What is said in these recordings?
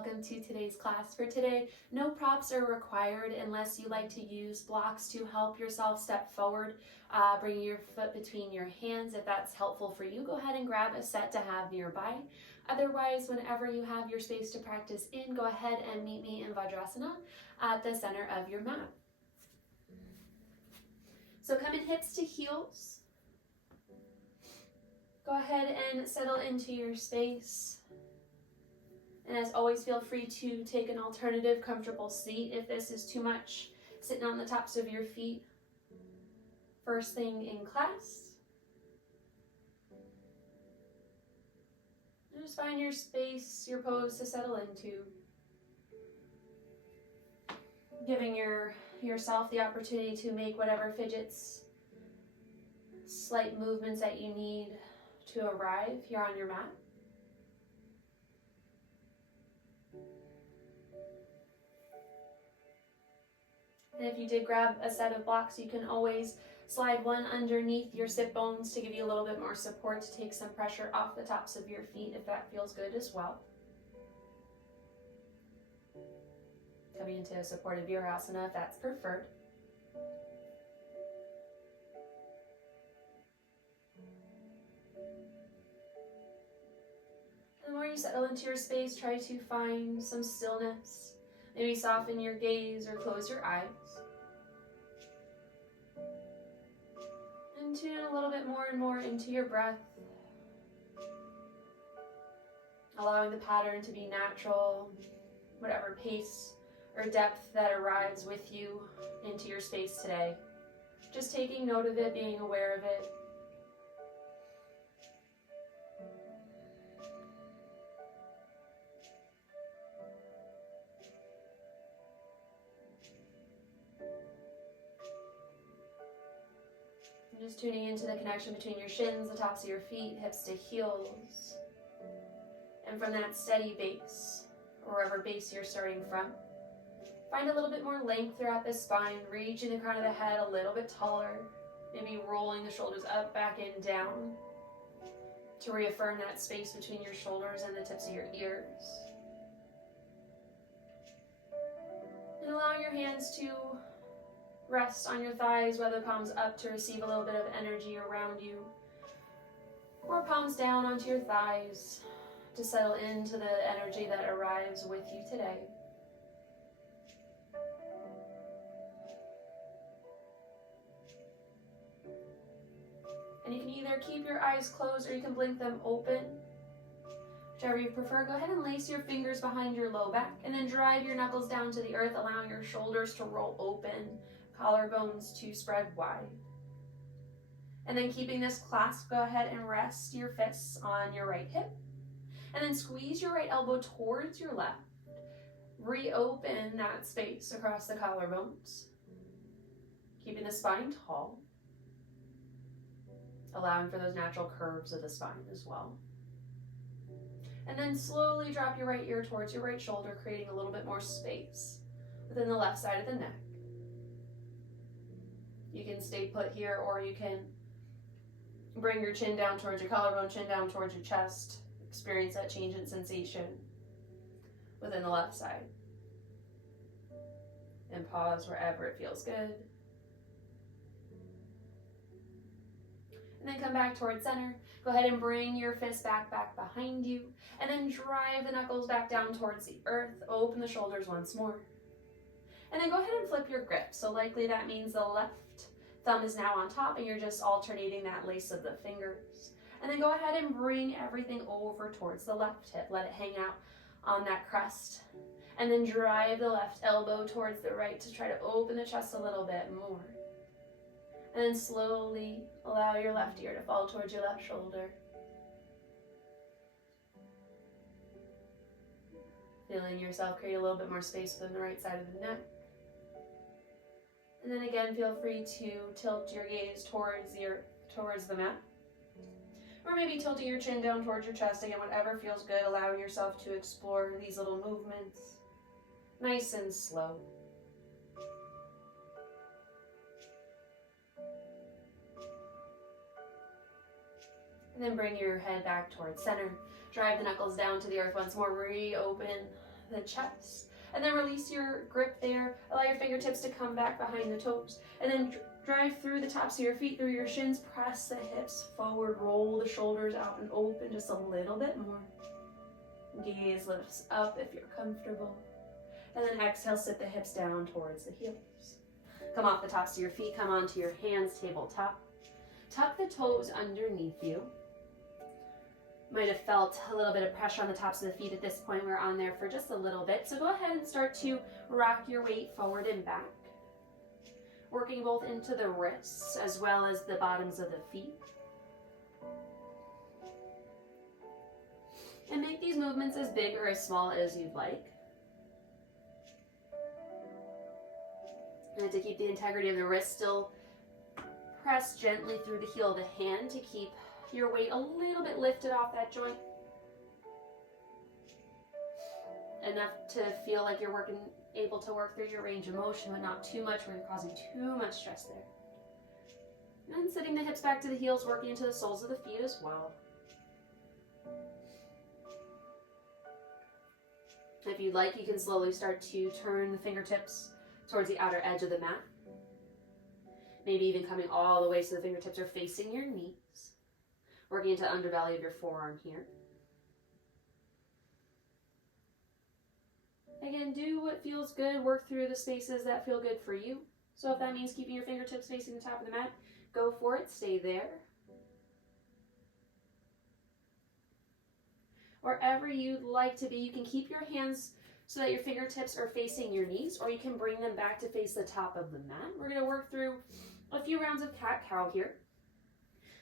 welcome to today's class. For today, no props are required unless you like to use blocks to help yourself step forward. Bring your foot between your hands. If that's helpful for you, go ahead and grab a set to have nearby. Otherwise, whenever you have your space to practice in, go ahead and meet me in Vajrasana at the center of your mat. So come in hips to heels. Go ahead and settle into your space. And as always, feel free to take an alternative comfortable seat if this is too much, sitting on the tops of your feet. First thing in class. And just find your space, your pose to settle into. Giving yourself the opportunity to make whatever fidgets, slight movements that you need to arrive here on your mat. And if you did grab a set of blocks, you can always slide one underneath your sit bones to give you a little bit more support, to take some pressure off the tops of your feet if that feels good as well. Coming into a supported Vajrasana if that's preferred. The more you settle into your space, try to find some stillness. Maybe soften your gaze or close your eyes. And tune a little bit more and more into your breath. Allowing the pattern to be natural, whatever pace or depth that arrives with you into your space today. Just taking note of it, being aware of it. Just tuning into the connection between your shins, the tops of your feet, hips to heels. And from that steady base, or wherever base you're starting from, find a little bit more length throughout the spine, reaching the crown of the head a little bit taller, maybe rolling the shoulders up, back, and down to reaffirm that space between your shoulders and the tips of your ears. And allowing your hands to rest on your thighs, whether palms up to receive a little bit of energy around you, or palms down onto your thighs to settle into the energy that arrives with you today. And you can either keep your eyes closed or you can blink them open. Whichever you prefer, go ahead and lace your fingers behind your low back and then drive your knuckles down to the earth, allowing your shoulders to roll open, collarbones to spread wide. And then keeping this clasp, go ahead and rest your fists on your right hip. And then squeeze your right elbow towards your left. Reopen that space across the collarbones. Keeping the spine tall. Allowing for those natural curves of the spine as well. And then slowly drop your right ear towards your right shoulder, creating a little bit more space within the left side of the neck. You can stay put here, or you can bring your chin down towards your collarbone, chin down towards your chest. Experience that change in sensation within the left side. And pause wherever it feels good. And then come back towards center. Go ahead and bring your fist back behind you. And then drive the knuckles back down towards the earth. Open the shoulders once more. And then go ahead and flip your grip. So likely that means the left thumb is now on top and you're just alternating that lace of the fingers. And then go ahead and bring everything over towards the left hip. Let it hang out on that crest. And then drive the left elbow towards the right to try to open the chest a little bit more. And then slowly allow your left ear to fall towards your left shoulder. Feeling yourself create a little bit more space within the right side of the neck. And then again, feel free to tilt your gaze towards the mat. Or maybe tilting your chin down towards your chest. Again, whatever feels good, allowing yourself to explore these little movements. Nice and slow. And then bring your head back towards center. Drive the knuckles down to the earth once more. Reopen the chest. And then release your grip there. Allow your fingertips to come back behind the toes. And then drive through the tops of your feet, through your shins. Press the hips forward. Roll the shoulders out and open just a little bit more. Gaze lifts up if you're comfortable. And then exhale, sit the hips down towards the heels. Come off the tops of your feet. Come onto your hands, tabletop. Tuck the toes underneath you. Might have felt a little bit of pressure on the tops of the feet at this point. We're on there for just a little bit. So go ahead and start to rock your weight forward and back. Working both into the wrists as well as the bottoms of the feet. And make these movements as big or as small as you'd like. And to keep the integrity of the wrist, still press gently through the heel of the hand to keep your weight a little bit lifted off that joint. Enough to feel like you're able to work through your range of motion, but not too much where you're causing too much stress there. And sitting the hips back to the heels, working into the soles of the feet as well. If you'd like, you can slowly start to turn the fingertips towards the outer edge of the mat. Maybe even coming all the way so the fingertips are facing your knees. Working into the underbelly of your forearm here. Again, do what feels good. Work through the spaces that feel good for you. So if that means keeping your fingertips facing the top of the mat, go for it. Stay there. Wherever you'd like to be, you can keep your hands so that your fingertips are facing your knees, or you can bring them back to face the top of the mat. We're going to work through a few rounds of cat-cow here.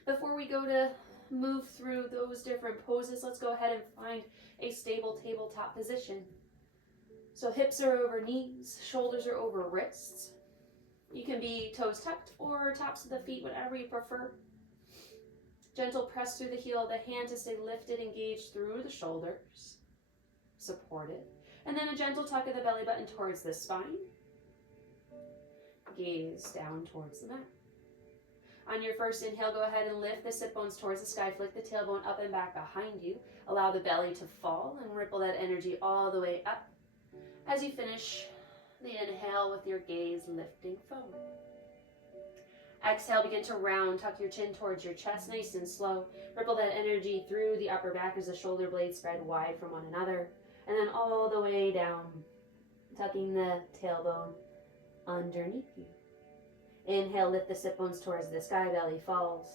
Before we go to move through those different poses, let's go ahead and find a stable tabletop position. So hips are over knees, shoulders are over wrists. You can be toes tucked or tops of the feet, whatever you prefer. Gentle press through the heel of the hand to stay lifted, engaged through the shoulders. Supported. And then a gentle tuck of the belly button towards the spine. Gaze down towards the mat. On your first inhale, go ahead and lift the sit bones towards the sky. Flick the tailbone up and back behind you. Allow the belly to fall and ripple that energy all the way up. As you finish the inhale with your gaze lifting forward. Exhale, begin to round. Tuck your chin towards your chest, nice and slow. Ripple that energy through the upper back as the shoulder blades spread wide from one another. And then all the way down, tucking the tailbone underneath you. Inhale, lift the sit bones towards the sky, belly falls.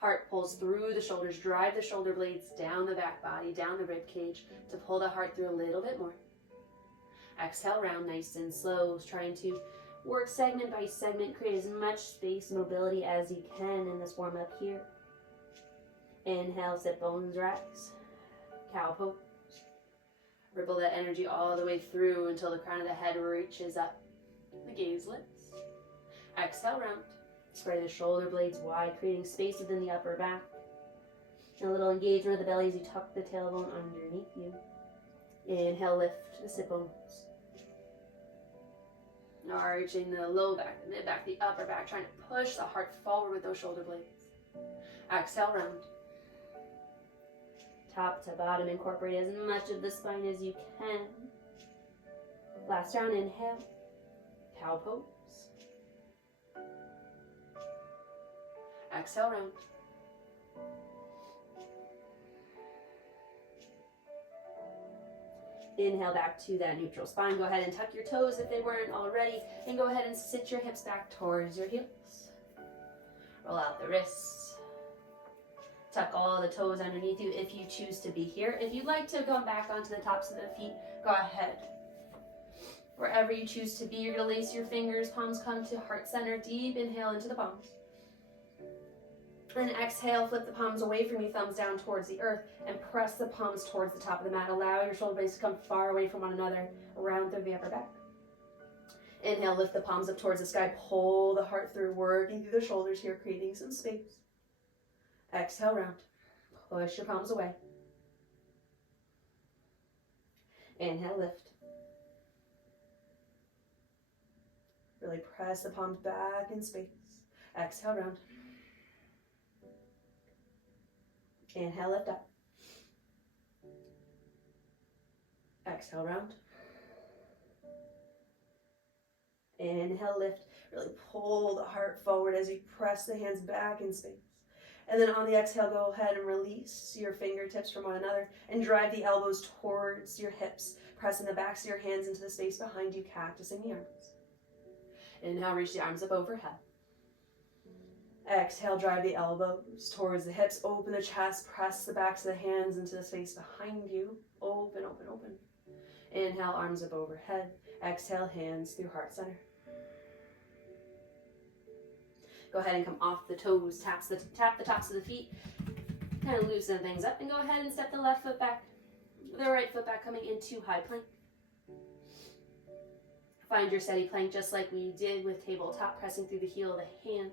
Heart pulls through the shoulders, drive the shoulder blades down the back body, down the rib cage to pull the heart through a little bit more. Exhale, round nice and slow, trying to work segment by segment, create as much space, mobility as you can in this warm up here. Inhale, sit bones rise, cow pose. Ripple that energy all the way through until the crown of the head reaches up. The gaze lifts. Exhale, round. Spread the shoulder blades wide, creating space within the upper back. And a little engagement of the belly as you tuck the tailbone underneath you. Inhale, lift the sit bones. Arching the low back, the mid back, the upper back, trying to push the heart forward with those shoulder blades. Exhale, round. Top to bottom, incorporate as much of the spine as you can. Last round, inhale, cow pose. Exhale, round. Inhale back to that neutral spine. Go ahead and tuck your toes if they weren't already. And go ahead and sit your hips back towards your heels. Roll out the wrists. Tuck all the toes underneath you if you choose to be here. If you'd like to come back onto the tops of the feet, go ahead. Wherever you choose to be, you're going to lace your fingers. Palms come to heart center. Deep inhale into the palms. And exhale, flip the palms away from you, thumbs down towards the earth, and press the palms towards the top of the mat. Allow your shoulder blades to come far away from one another, around through the upper back. Inhale, lift the palms up towards the sky, pull the heart through, working through the shoulders here, creating some space. Exhale, round. Push your palms away. Inhale, lift. Really press the palms back in space. Exhale, round. Inhale, lift up. Exhale, round. Inhale, lift. Really pull the heart forward as you press the hands back in space. And then on the exhale, go ahead and release your fingertips from one another and drive the elbows towards your hips, pressing the backs of your hands into the space behind you, cactusing the arms. Inhale, reach the arms up overhead. Exhale, drive the elbows towards the hips, open the chest, press the backs of the hands into the space behind you. Open, open, open. Inhale, arms up overhead. Exhale, hands through heart center. Go ahead and come off the toes, tap the tops of the feet, kind of loosen things up, and go ahead and step the left foot back, the right foot back, coming into high plank. Find your steady plank just like we did with tabletop, pressing through the heel of the hand,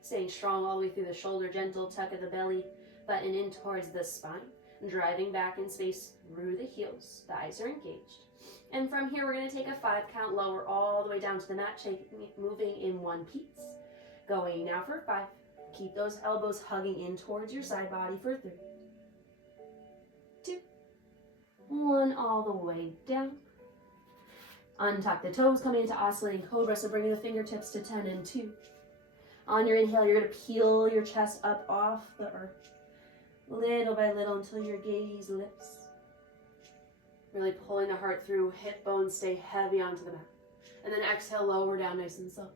staying strong all the way through the shoulder, gentle tuck of the belly, button in towards the spine, driving back in space through the heels, the eyes are engaged. And from here, we're going to take a 5 count lower all the way down to the mat, moving in one piece. Going now for 5. Keep those elbows hugging in towards your side body for 3, 2, 1, all the way down. Untuck the toes, coming into oscillating cobra, so bringing the fingertips to 10 and 2. On your inhale, you're going to peel your chest up off the earth, little by little until your gaze lifts. Really pulling the heart through, hip bones stay heavy onto the mat. And then exhale, lower down nice and slow.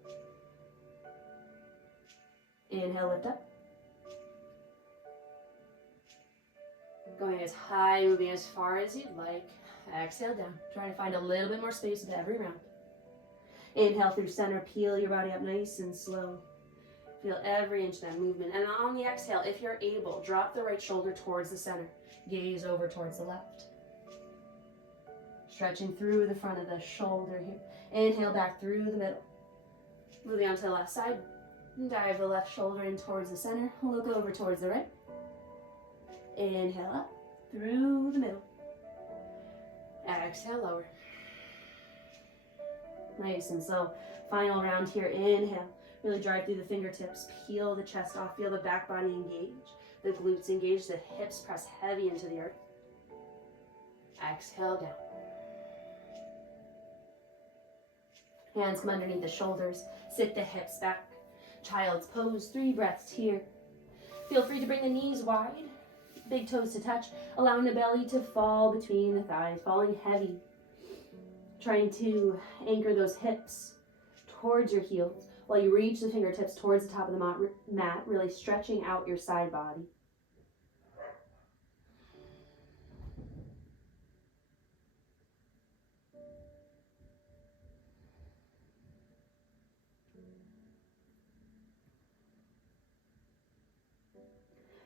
Inhale, lift up. Going as high, moving as far as you'd like. Exhale down. Try to find a little bit more space with every round. Inhale through center, peel your body up nice and slow. Feel every inch of that movement. And on the exhale, if you're able, drop the right shoulder towards the center. Gaze over towards the left. Stretching through the front of the shoulder here. Inhale back through the middle. Moving on to the left side. Dive the left shoulder in towards the center. Look over towards the right. Inhale up through the middle. Exhale, lower. Nice and slow. Final round here. Inhale. Really drive through the fingertips. Peel the chest off. Feel the back body engage. The glutes engage. The hips press heavy into the earth. Exhale down. Hands come underneath the shoulders. Sit the hips back. Child's pose. 3 breaths here. Feel free to bring the knees wide. Big toes to touch. Allowing the belly to fall between the thighs. Falling heavy. Trying to anchor those hips towards your heels while you reach the fingertips towards the top of the mat. Really stretching out your side body.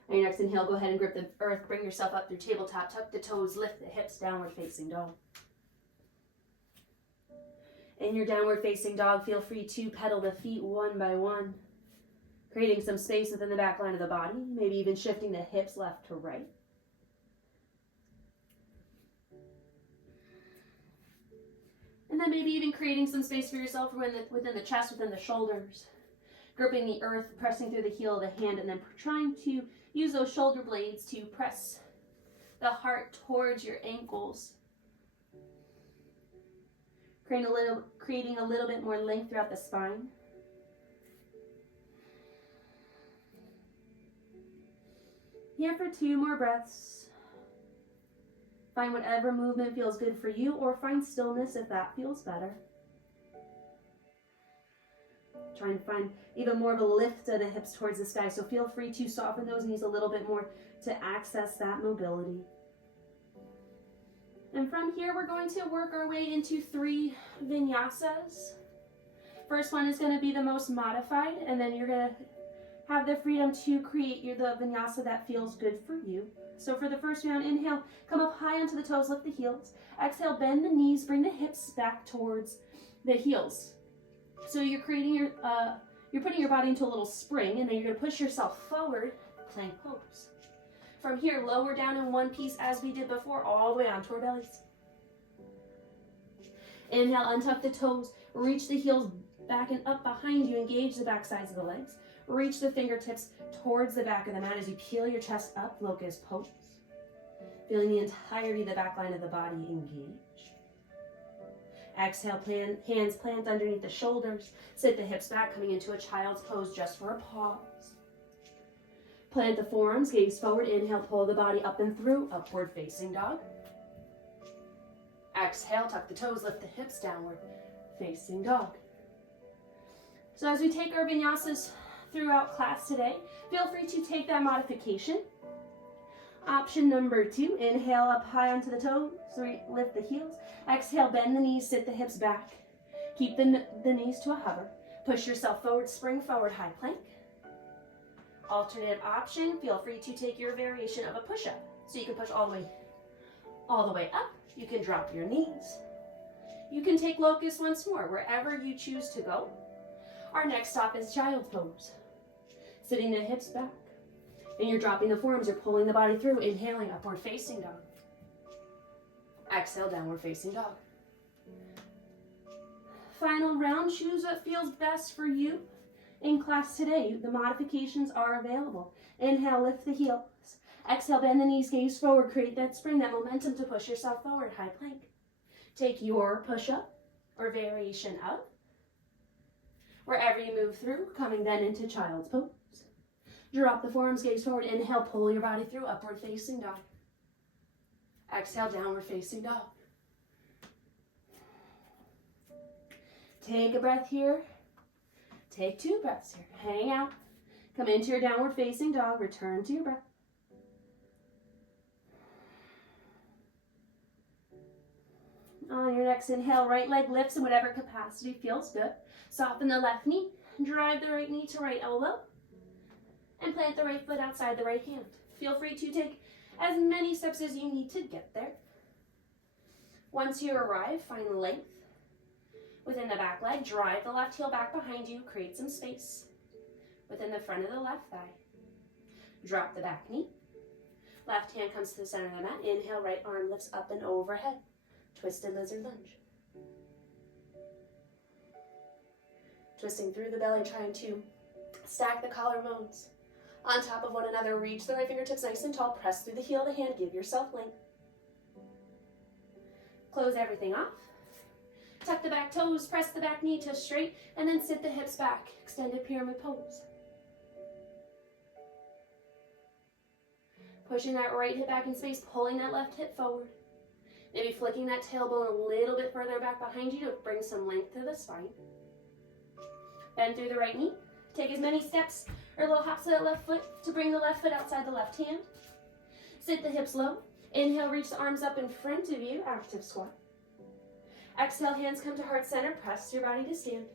On your next inhale, go ahead and grip the earth. Bring yourself up through tabletop. Tuck the toes, lift the hips, downward facing dog. In your downward facing dog, feel free to pedal the feet one by one, creating some space within the back line of the body, maybe even shifting the hips left to right. And then maybe even creating some space for yourself within the chest, within the shoulders. Gripping the earth, pressing through the heel of the hand, and then trying to use those shoulder blades to press the heart towards your ankles. Creating a little bit more length throughout the spine. Here for 2 more breaths. Find whatever movement feels good for you, or find stillness if that feels better. Try and find even more of a lift of the hips towards the sky, so feel free to soften those knees a little bit more to access that mobility. And from here, we're going to work our way into 3 vinyasas. First one is going to be the most modified, and then you're going to have the freedom to create the vinyasa that feels good for you. So for the first round, inhale, come up high onto the toes, lift the heels. Exhale, bend the knees, bring the hips back towards the heels. So you're creating you're putting your body into a little spring, and then you're going to push yourself forward, plank pose. From here, lower down in one piece as we did before, all the way onto our bellies. Inhale, untuck the toes, reach the heels back and up behind you, engage the back sides of the legs. Reach the fingertips towards the back of the mat as you peel your chest up, locust pose. Feeling the entirety of the back line of the body engage. Exhale, hands plant underneath the shoulders. Sit the hips back, coming into a child's pose just for a pause. Plant the forearms, gaze forward. Inhale, pull the body up and through, upward facing dog. Exhale, tuck the toes, lift the hips, downward facing dog. So as we take our vinyasas throughout class today, feel free to take that modification. Option number 2, inhale up high onto the toes, lift the heels. Exhale, bend the knees, sit the hips back. Keep the knees to a hover. Push yourself forward, spring forward, high plank. Alternative option, feel free to take your variation of a push-up. So you can push all the way up. You can drop your knees. You can take locust once more, wherever you choose to go. Our next stop is child's pose. Sitting the hips back. And you're dropping the forearms, you're pulling the body through, inhaling, upward facing dog. Exhale, downward facing dog. Final round, choose what feels best for you. In class today, the modifications are available. Inhale, lift the heels. Exhale, bend the knees, gaze forward, create that spring, that momentum to push yourself forward, high plank. Take your push-up or variation up. Wherever you move through, coming then into child's pose. Drop the forearms, gaze forward. Inhale, pull your body through, upward facing dog. Exhale, downward facing dog. Take a breath here. Take 2 breaths here. Hang out. Come into your downward facing dog. Return to your breath. On your next inhale, right leg lifts in whatever capacity feels good. Soften the left knee. Drive the right knee to right elbow. And plant the right foot outside the right hand. Feel free to take as many steps as you need to get there. Once you arrive, find length within the back leg. Drive the left heel back behind you. Create some space within the front of the left thigh. Drop the back knee. Left hand comes to the center of the mat. Inhale, right arm lifts up and overhead. Twisted lizard lunge. Twisting through the belly, trying to stack the collarbones on top of one another. Reach the right fingertips nice and tall. Press through the heel of the hand. Give yourself length. Close everything off. Tuck the back toes. Press the back knee to straight. And then sit the hips back. Extended pyramid pose. Pushing that right hip back in space. Pulling that left hip forward. Maybe flicking that tailbone a little bit further back behind you to bring some length to the spine. Bend through the right knee. Take as many steps or little hops of that left foot to bring the left foot outside the left hand. Sit the hips low. Inhale, reach the arms up in front of you. Active squat. Exhale, hands come to heart center. Press your body to stand.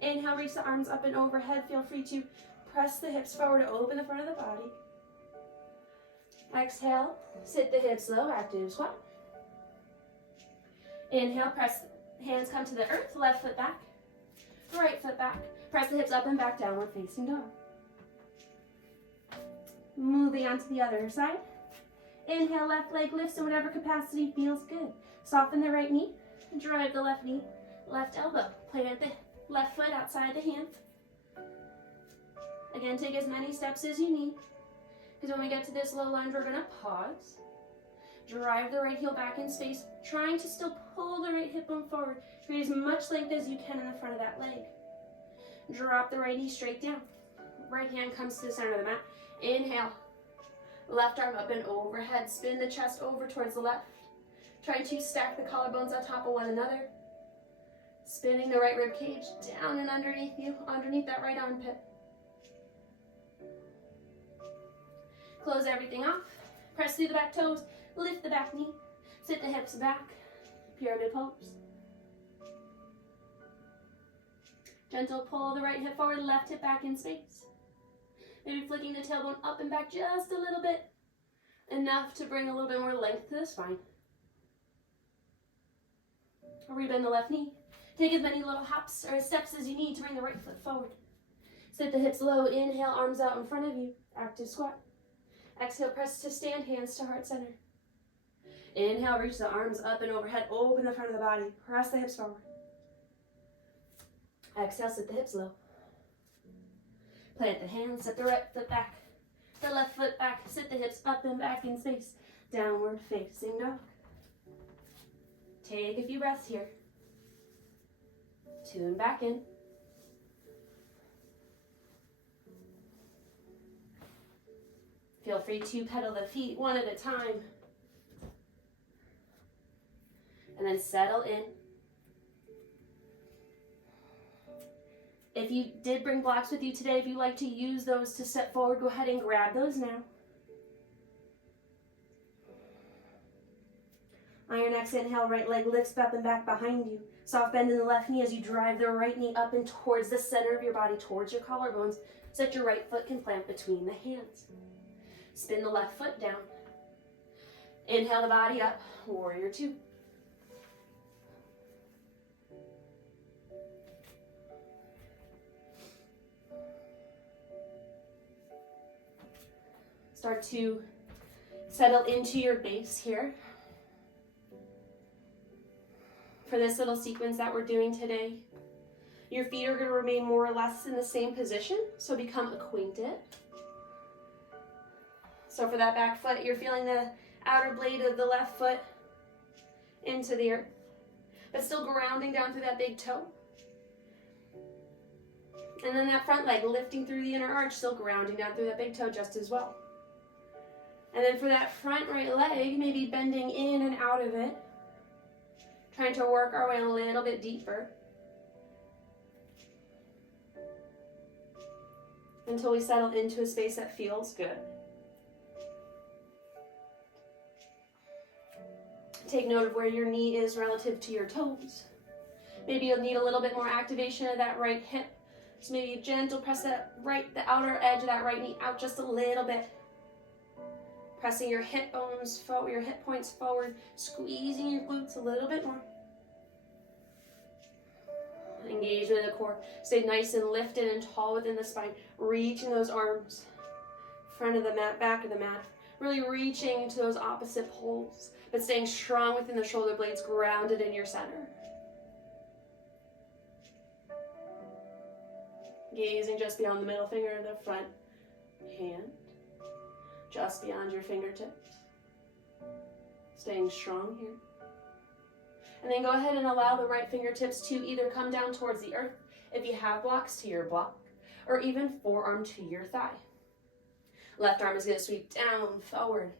Inhale, reach the arms up and overhead. Feel free to press the hips forward to open the front of the body. Exhale, sit the hips low. Active squat. Inhale, press, hands come to the earth. Left foot back. Right foot back. Press the hips up and back, downward facing dog. Moving on to the other side. Inhale, left leg lifts in whatever capacity feels good. Soften the right knee. Drive the left knee, left elbow. Plant the left foot outside the hand. Again, take as many steps as you need. Because when we get to this low lunge, we're going to pause. Drive the right heel back in space, trying to still pull the right hip bone forward. Create as much length as you can in the front of that leg. Drop the right knee straight down. Right hand comes to the center of the mat. Inhale. Left arm up and overhead. Spin the chest over towards the left. Trying to stack the collarbones on top of one another. Spinning the right rib cage down and underneath you, underneath that right armpit. Close everything off. Press through the back toes. Lift the back knee. Sit the hips back. Pyramid pose. Gentle pull the right hip forward, left hip back in space. Maybe flicking the tailbone up and back just a little bit. Enough to bring a little bit more length to the spine. Rebend the left knee. Take as many little hops or steps as you need to bring the right foot forward. Sit the hips low. Inhale, arms out in front of you. Active squat. Exhale, press to stand, hands to heart center. Inhale, reach the arms up and overhead. Open the front of the body. Press the hips forward. Exhale, sit the hips low. Plant the hands, set the right foot back. The left foot back. Sit the hips up and back in space. Downward facing dog. Take a few breaths here. Tune back in. Feel free to pedal the feet one at a time. And then settle in. If you did bring blocks with you today, if you'd like to use those to step forward, go ahead and grab those now. On your next inhale, right leg lifts up and back behind you. Soft bend in the left knee as you drive the right knee up and towards the center of your body, towards your collarbones, so that your right foot can plant between the hands. Spin the left foot down. Inhale the body up, warrior two. Start to settle into your base here. For this little sequence that we're doing today, your feet are going to remain more or less in the same position, so become acquainted. So for that back foot, you're feeling the outer blade of the left foot into the earth, but still grounding down through that big toe. And then that front leg lifting through the inner arch, still grounding down through that big toe just as well. And then for that front right leg, maybe bending in and out of it, trying to work our way a little bit deeper until we settle into a space that feels good. Take note of where your knee is relative to your toes. Maybe you'll need a little bit more activation of that right hip. So maybe gentle press the outer edge of that right knee out just a little bit. Pressing your hip bones forward, your hip points forward, squeezing your glutes a little bit more. Engagement in the core. Stay nice and lifted and tall within the spine. Reaching those arms, front of the mat, back of the mat. Really reaching to those opposite poles, but staying strong within the shoulder blades, grounded in your center. Gazing just beyond the middle finger of the front hand, just beyond your fingertips. Staying strong here. And then go ahead and allow the right fingertips to either come down towards the earth, if you have blocks, to your block, or even forearm to your thigh. Left arm is going to sweep down, forward,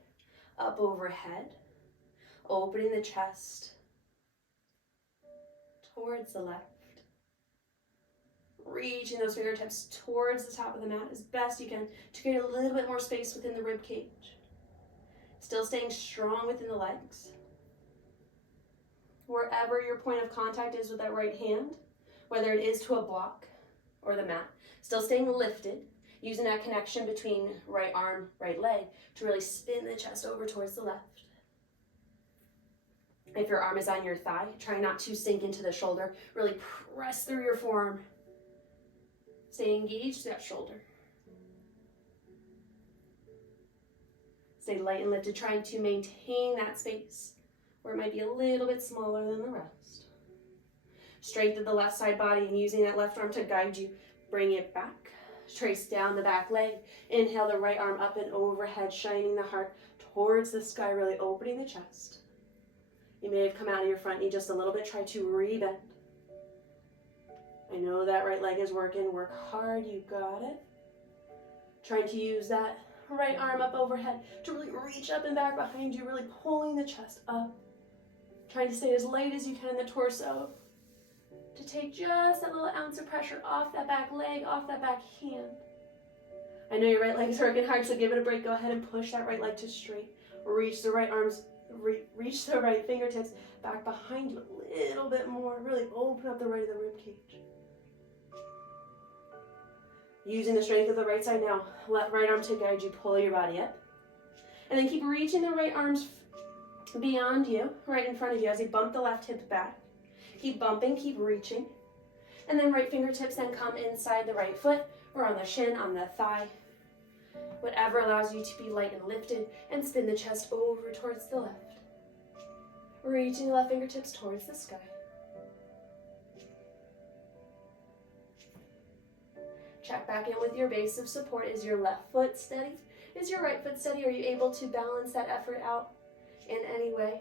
up overhead, opening the chest towards the left. Reaching those fingertips towards the top of the mat as best you can to create a little bit more space within the rib cage. Still staying strong within the legs. Wherever your point of contact is with that right hand, whether it is to a block or the mat, still staying lifted, using that connection between right arm, right leg to really spin the chest over towards the left. If your arm is on your thigh, try not to sink into the shoulder. Really press through your forearm. Stay engaged to that shoulder. Stay light and lifted, trying to maintain that space where it might be a little bit smaller than the rest. Strengthen the left side body and using that left arm to guide you. Bring it back. Trace down the back leg. Inhale the right arm up and overhead, shining the heart towards the sky, really opening the chest. You may have come out of your front knee just a little bit. Try to rebend. I know that right leg is working. Work hard. You got it. Trying to use that right arm up overhead to really reach up and back behind you, really pulling the chest up. Trying to stay as light as you can in the torso to take just that little ounce of pressure off that back leg, off that back hand. I know your right leg is working hard, so give it a break. Go ahead and push that right leg to straight. Reach the right arms, reach the right fingertips back behind you a little bit more. Really open up the right of the rib cage. Using the strength of the right side now, left right arm to guide you, pull your body up. And then keep reaching the right arms beyond you, right in front of you as you bump the left hip back. Keep bumping, keep reaching. And then right fingertips then come inside the right foot or on the shin, on the thigh. Whatever allows you to be light and lifted, and spin the chest over towards the left. Reaching the left fingertips towards the sky. Check back in with your base of support. Is your left foot steady? Is your right foot steady? Are you able to balance that effort out in any way.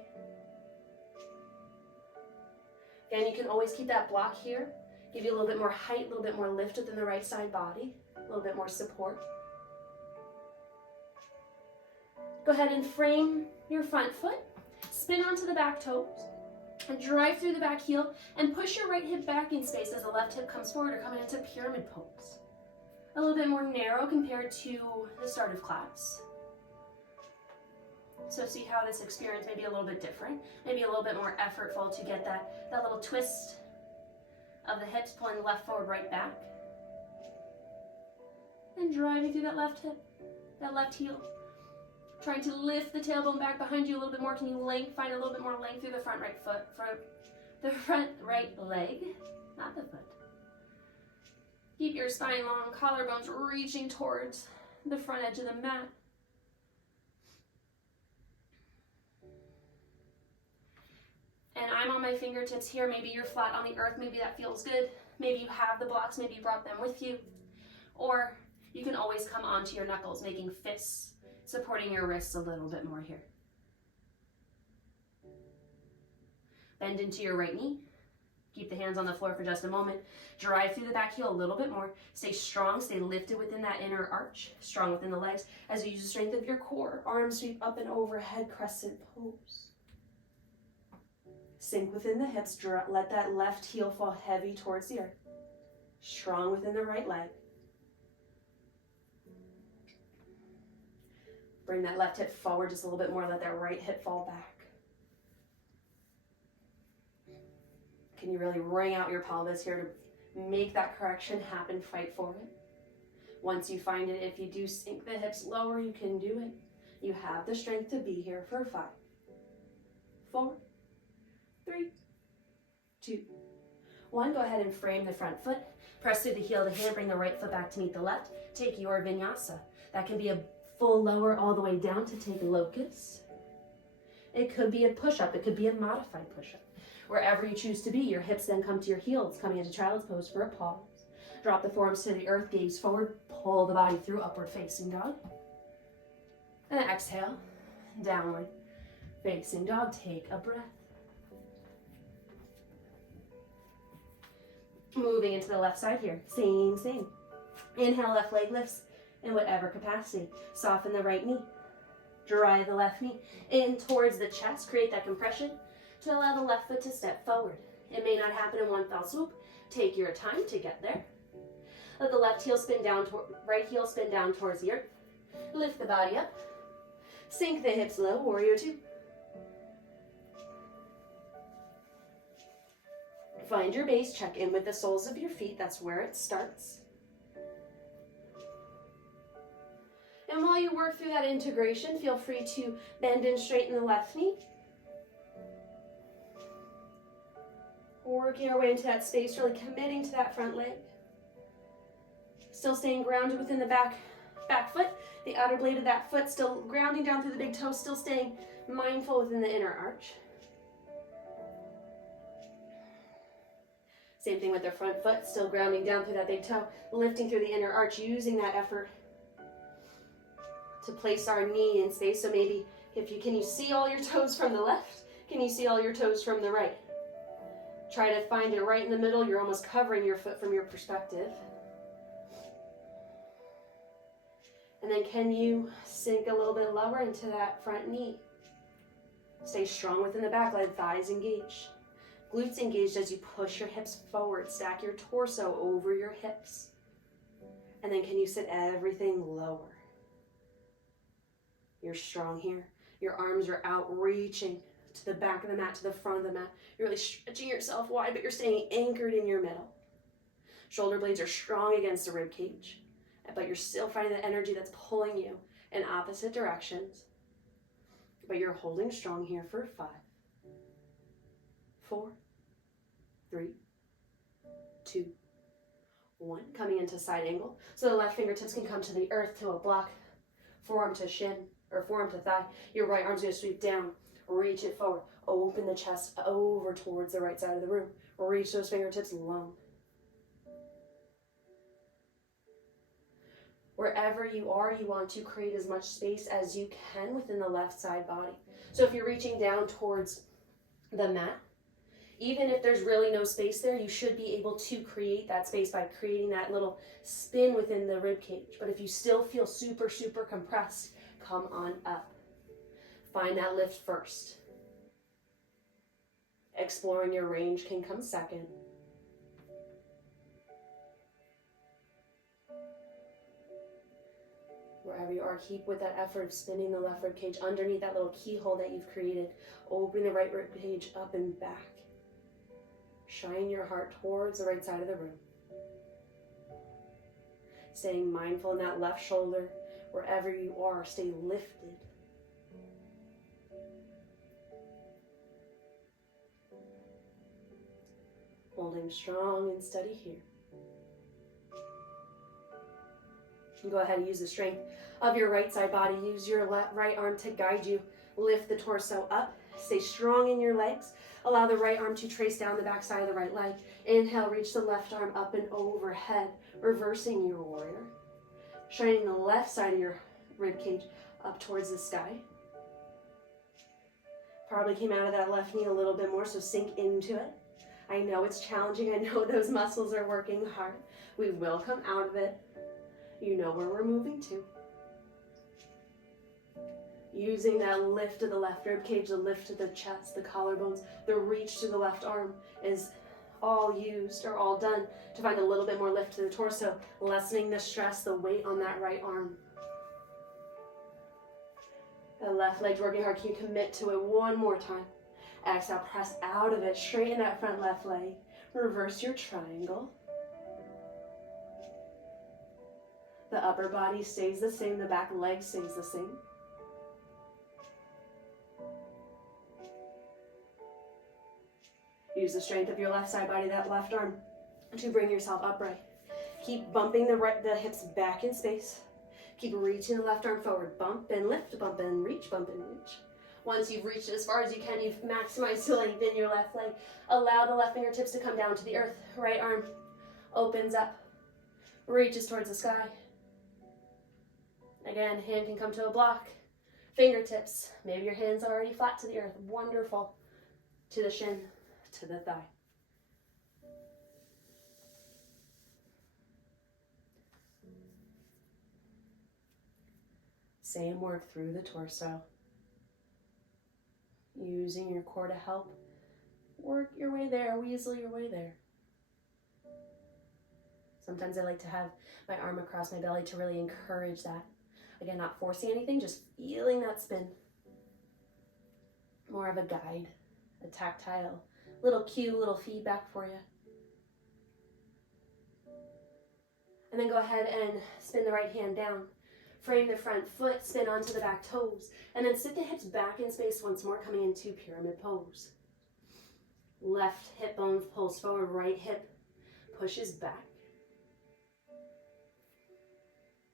Again, you can always keep that block here. Give you a little bit more height, a little bit more lift within the right side body, a little bit more support. Go ahead and frame your front foot, spin onto the back toes, and drive through the back heel, and push your right hip back in space as the left hip comes forward or coming into pyramid pose. A little bit more narrow compared to the start of class. So see how this experience may be a little bit different, maybe a little bit more effortful to get that little twist of the hips, pulling the left forward, right back. And driving through that left hip, that left heel. Trying to lift the tailbone back behind you a little bit more. Can you find a little bit more length through the front right foot, the front right leg, not the foot. Keep your spine long, collarbones reaching towards the front edge of the mat. And I'm on my fingertips here. Maybe you're flat on the earth. Maybe that feels good. Maybe you have the blocks. Maybe you brought them with you. Or you can always come onto your knuckles, making fists, supporting your wrists a little bit more here. Bend into your right knee. Keep the hands on the floor for just a moment. Drive through the back heel a little bit more. Stay strong, stay lifted within that inner arch, strong within the legs. As you use the strength of your core, arms sweep up and overhead, crescent pose. Sink within the hips, let that left heel fall heavy towards the earth. Strong within the right leg. Bring that left hip forward just a little bit more, let that right hip fall back. Can you really wring out your pelvis here to make that correction happen, fight for it? Once you find it, if you do sink the hips lower, you can do it. You have the strength to be here for 5, 4, 3, 2, 1. Go ahead and frame the front foot. Press through the heel of the hand, bring the right foot back to meet the left. Take your vinyasa. That can be a full lower all the way down to take locust. It could be a push-up. It could be a modified push-up. Wherever you choose to be, your hips then come to your heels, coming into child's pose for a pause. Drop the forearms to the earth, gaze forward, pull the body through upward facing dog. And then exhale, downward facing dog. Take a breath. Moving into the left side here, same. Inhale, left leg lifts in whatever capacity. Soften the right knee. Drive the left knee in towards the chest. Create that compression to allow the left foot to step forward. It may not happen in one fell swoop. Take your time to get there. Let the left heel spin down, right heel spin down towards the earth. Lift the body up. Sink the hips low, warrior 2. Find your base, check in with the soles of your feet. That's where it starts. And while you work through that integration, feel free to bend and straighten the left knee. Working our way into that space, really committing to that front leg. Still staying grounded within the back foot. The outer blade of that foot still grounding down through the big toe, still staying mindful within the inner arch. Same thing with the front foot, still grounding down through that big toe, lifting through the inner arch, using that effort to place our knee in space. So maybe can you see all your toes from the left? Can you see all your toes from the right? Try to find it right in the middle. You're almost covering your foot from your perspective. And then can you sink a little bit lower into that front knee? Stay strong within the back leg, thighs engaged. Glutes engaged as you push your hips forward. Stack your torso over your hips. And then can you sit everything lower? You're strong here. Your arms are out, reaching to the back of the mat, to the front of the mat. You're really stretching yourself wide, but you're staying anchored in your middle. Shoulder blades are strong against the rib cage, but you're still finding the energy that's pulling you in opposite directions. But you're holding strong here for 5, 4, 3, 2, 1. Coming into side angle. So the left fingertips can come to the earth to a block, forearm to shin, or forearm to thigh. Your right arm's going to sweep down. Reach it forward. Open the chest over towards the right side of the room. Reach those fingertips long. Wherever you are, you want to create as much space as you can within the left side body. So if you're reaching down towards the mat, even if there's really no space there, you should be able to create that space by creating that little spin within the rib cage. But if you still feel super, super compressed, come on up. Find that lift first. Exploring your range can come second. Wherever you are, keep with that effort of spinning the left rib cage underneath that little keyhole that you've created. Open the right rib cage up and back. Shine your heart towards the right side of the room. Staying mindful in that left shoulder. Wherever you are, stay lifted. Holding strong and steady here. And go ahead and use the strength of your right side body. Use your right arm to guide you. Lift the torso up. Stay strong in your legs. Allow the right arm to trace down the back side of the right leg. Inhale, reach the left arm up and overhead, reversing your warrior. Shining the left side of your rib cage up towards the sky. Probably came out of that left knee a little bit more, so sink into it. I know it's challenging. I know those muscles are working hard. We will come out of it. You know where we're moving to. Using that lift of the left rib cage, the lift of the chest, the collarbones, the reach to the left arm is all used or all done to find a little bit more lift to the torso, lessening the stress, the weight on that right arm. The left leg's working hard. Can you commit to it one more time? Exhale, press out of it. Straighten that front left leg. Reverse your triangle. The upper body stays the same. The back leg stays the same. Use the strength of your left side body, that left arm, to bring yourself upright. Keep bumping the hips back in space. Keep reaching the left arm forward. Bump and lift, bump and reach, bump and reach. Once you've reached as far as you can, you've maximized to lengthen your left leg. Allow the left fingertips to come down to the earth. Right arm opens up, reaches towards the sky. Again, hand can come to a block. Fingertips, maybe your hand's already flat to the earth. Wonderful. To the shin, to the thigh. Same work through the torso. Using your core to help work your way there, weasel your way there. Sometimes I like to have my arm across my belly to really encourage that. Again, not forcing anything, just feeling that spin. More of a guide, a tactile, little cue, little feedback for you. And then go ahead and spin the right hand down. Frame the front foot, spin onto the back toes, and then sit the hips back in space once more, coming into pyramid pose. Left hip bone pulls forward, right hip pushes back.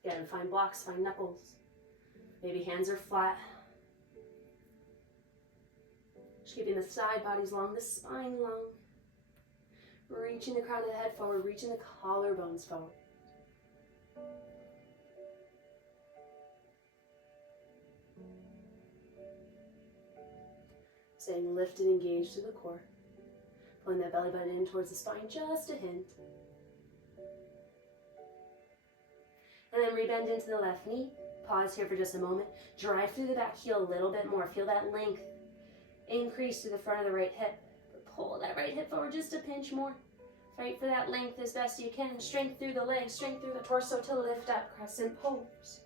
Again, find blocks, find knuckles. Maybe hands are flat. Just keeping the side bodies long, the spine long. Reaching the crown of the head forward, reaching the collarbones forward. Staying lifted, engaged to the core. Pulling that belly button in towards the spine, just a hint. And then rebend into the left knee. Pause here for just a moment. Drive through the back heel a little bit more. Feel that length increase to the front of the right hip. Pull that right hip forward just a pinch more. Fight for that length as best you can. Strength through the legs, strength through the torso to lift up. Crescent pose.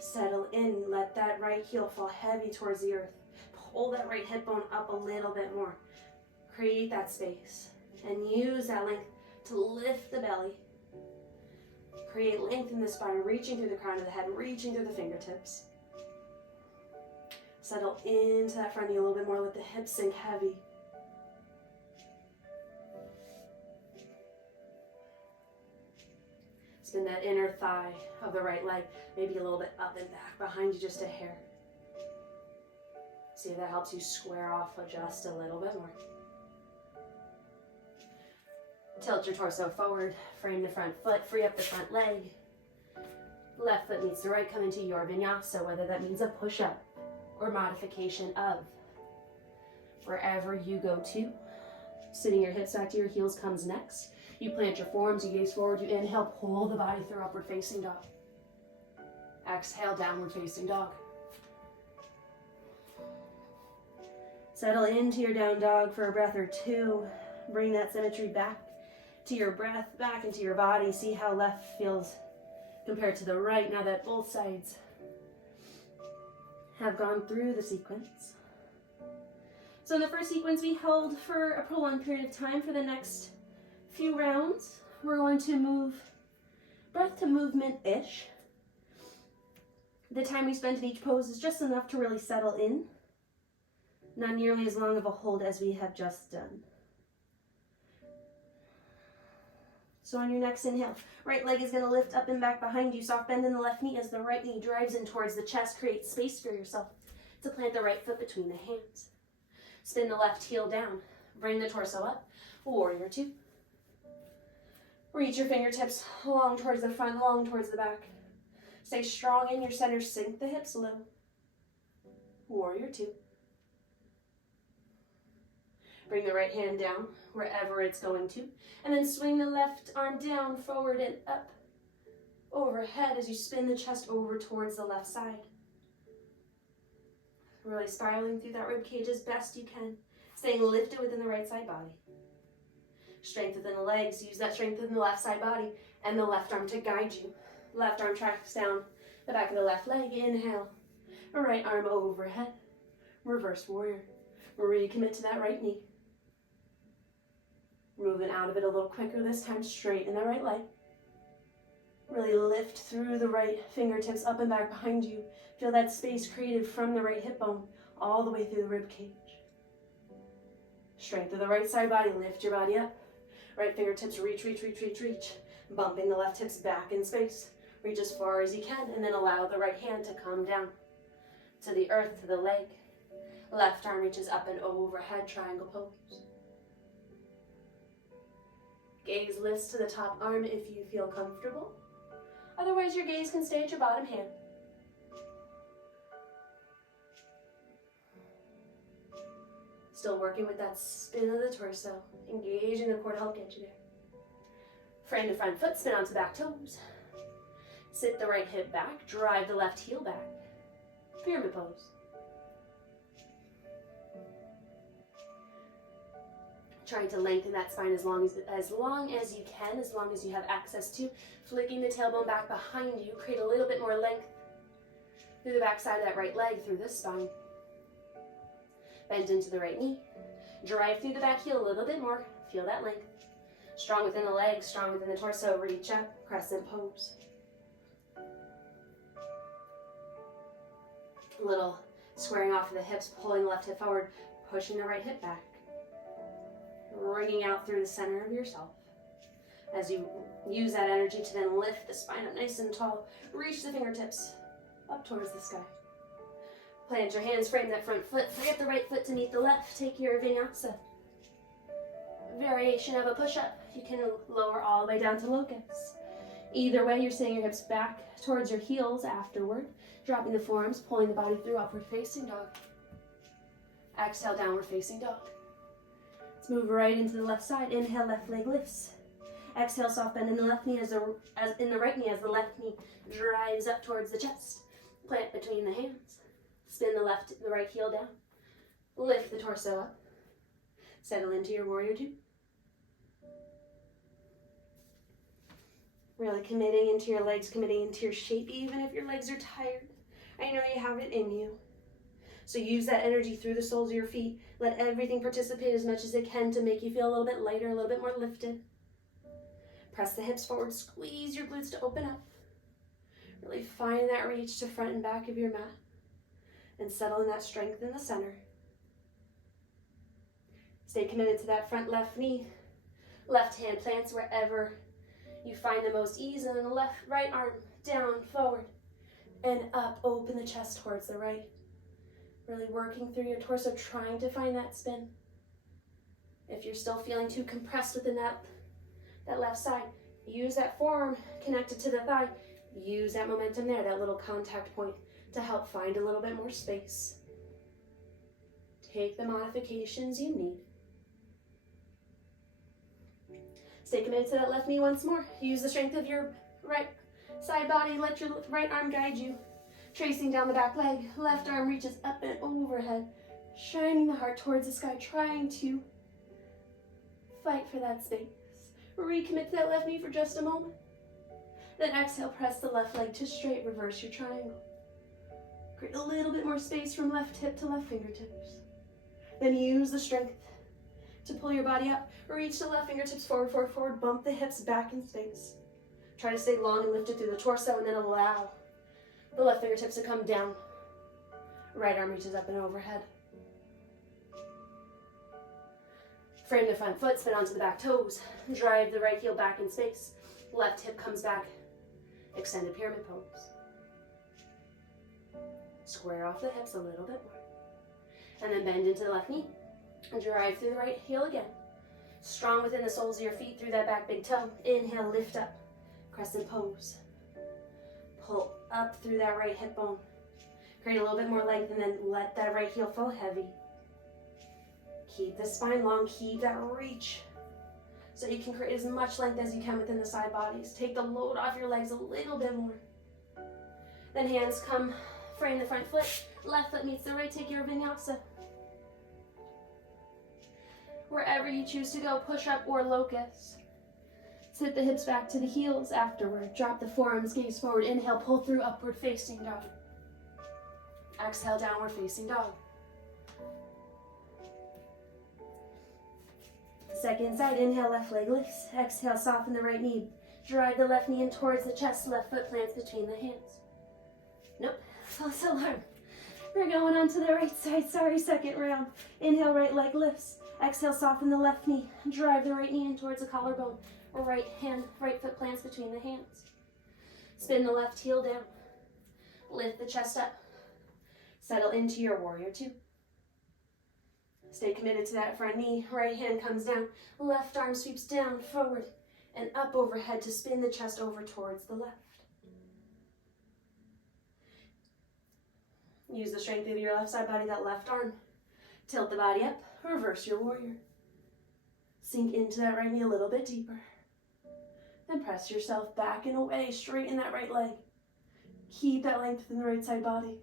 Settle in. Let that right heel fall heavy towards the earth. Pull that right hip bone up a little bit more. Create that space. And use that length to lift the belly. Create length in the spine, reaching through the crown of the head, reaching through the fingertips. Settle into that front knee a little bit more. Let the hips sink heavy. Spin that inner thigh of the right leg, maybe a little bit up and back, behind you just a hair. See if that helps you square off, adjust a little bit more. Tilt your torso forward, frame the front foot, free up the front leg. Left foot meets the right, come into your vinyasa, whether that means a push-up or modification of. Wherever you go to, sitting your hips back to your heels comes next. You plant your forearms, you gaze forward, you inhale, pull the body through upward facing dog. Exhale, downward facing dog. Settle into your down dog for a breath or two. Bring that symmetry back to your breath, back into your body. See how left feels compared to the right now that both sides have gone through the sequence. So in the first sequence, we held for a prolonged period of time. For the next few rounds, we're going to move breath to movement-ish. The time we spent in each pose is just enough to really settle in. Not nearly as long of a hold as we have just done. So on your next inhale, right leg is going to lift up and back behind you. Soft bend in the left knee as the right knee drives in towards the chest. Create space for yourself to plant the right foot between the hands. Spin the left heel down. Bring the torso up. Warrior two. Reach your fingertips long towards the front, long towards the back. Stay strong in your center. Sink the hips low. Warrior two. Bring the right hand down wherever it's going to. And then swing the left arm down, forward and up, overhead as you spin the chest over towards the left side. Really spiraling through that rib cage as best you can. Staying lifted within the right side body. Strength within the legs. Use that strength within the left side body and the left arm to guide you. Left arm tracks down the back of the left leg. Inhale. Right arm overhead. Reverse warrior. Recommit to that right knee. Moving out of it a little quicker this time. Straighten the right leg. Really lift through the right fingertips up and back behind you. Feel that space created from the right hip bone all the way through the rib cage. Strength of the right side body. Lift your body up. Right fingertips reach, reach, reach, reach, reach. Bumping the left hips back in space. Reach as far as you can and then allow the right hand to come down to the earth, to the leg. Left arm reaches up and overhead, triangle pose. Gaze lifts to the top arm if you feel comfortable. Otherwise, your gaze can stay at your bottom hand. Still working with that spin of the torso. Engaging the core to help get you there. Frame the front foot, spin onto back toes. Sit the right hip back, drive the left heel back. Pyramid pose. Trying to lengthen that spine as long as you can, as long as you have access to. Flicking the tailbone back behind you, create a little bit more length through the back side of that right leg, through the spine. Bend into the right knee. Drive through the back heel a little bit more. Feel that length. Strong within the legs, strong within the torso. Reach up, crescent pose. A little squaring off of the hips, pulling the left hip forward, pushing the right hip back. Wringing out through the center of yourself. As you use that energy to then lift the spine up nice and tall, reach the fingertips up towards the sky. Plant your hands, frame that front foot. Forget the right foot to meet the left. Take your vinyasa. Variation of a push-up. You can lower all the way down to locust. Either way, you're sitting your hips back towards your heels afterward, dropping the forearms, pulling the body through upward facing dog. Exhale, downward facing dog. Let's move right into the left side. Inhale, left leg lifts. Exhale, soft bend in the left knee as the right knee as the left knee drives up towards the chest. Plant between the hands. Spin the right heel down. Lift the torso up. Settle into your warrior two. Really committing into your legs, committing into your shape, even if your legs are tired. I know you have it in you. So use that energy through the soles of your feet. Let everything participate as much as it can to make you feel a little bit lighter, a little bit more lifted. Press the hips forward, squeeze your glutes to open up. Really find that reach to front and back of your mat. And settle in that strength in the center. Stay committed to that front left knee. Left hand plants wherever you find the most ease. And then the right arm down, forward, and up. Open the chest towards the right. Really working through your torso, trying to find that spin. If you're still feeling too compressed within that left side, use that forearm connected to the thigh. Use that momentum there, that little contact point, to help find a little bit more space. Take the modifications you need. Stay committed to that left knee once more. Use the strength of your right side body. Let your right arm guide you. Tracing down the back leg. Left arm reaches up and overhead. Shining the heart towards the sky. Trying to fight for that space. Recommit to that left knee for just a moment. Then exhale, press the left leg to straight. Reverse your triangle. Create a little bit more space from left hip to left fingertips. Then use the strength to pull your body up. Reach the left fingertips forward, forward, forward. Bump the hips back in space. Try to stay long and lifted through the torso, and then allow the left fingertips to come down. Right arm reaches up and overhead. Frame the front foot, spin onto the back toes. Drive the right heel back in space. Left hip comes back. Extended pyramid pose. Square off the hips a little bit more. And then bend into the left knee. Drive through the right heel again. Strong within the soles of your feet through that back big toe. Inhale, lift up. Crescent pose. Pull up through that right hip bone. Create a little bit more length and then let that right heel fall heavy. Keep the spine long, keep that reach so you can create as much length as you can within the side bodies. Take the load off your legs a little bit more. Then hands come, frame the front foot. Left foot meets the right, take your vinyasa. Wherever you choose to go, push up or locust. Sit the hips back to the heels afterward. Drop the forearms, gaze forward. Inhale, pull through upward facing dog. Exhale, downward facing dog. Second side, inhale, left leg lifts. Exhale, soften the right knee. Drive the left knee in towards the chest. Left foot plants between the hands. Nope, false alarm. We're going on to the right side. Sorry, second round. Inhale, right leg lifts. Exhale, soften the left knee. Drive the right knee in towards the collarbone. Right foot plants between the hands. Spin the left heel down. Lift the chest up. Settle into your warrior two. Stay committed to that front knee. Right hand comes down. Left arm sweeps down, forward, and up overhead to spin the chest over towards the left. Use the strength of your left side body, that left arm. Tilt the body up. Reverse your warrior. Sink into that right knee a little bit deeper. Then press yourself back and away. Straighten that right leg. Keep that length in the right side body.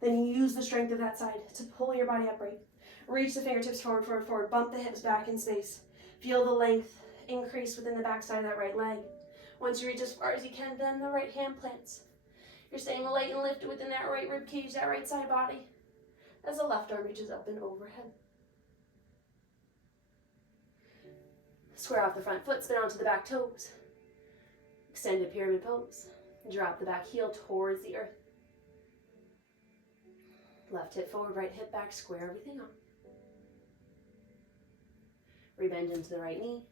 Then use the strength of that side to pull your body upright. Reach the fingertips forward, forward, forward. Bump the hips back in space. Feel the length increase within the back side of that right leg. Once you reach as far as you can, then the right hand plants. You're staying light and lifted within that right rib cage, that right side body, as the left arm reaches up and overhead. Square off the front foot, spin onto the back toes. Extended pyramid pose. Drop the back heel towards the earth. Left hip forward, right hip back, square everything up. Rebend into the right knee.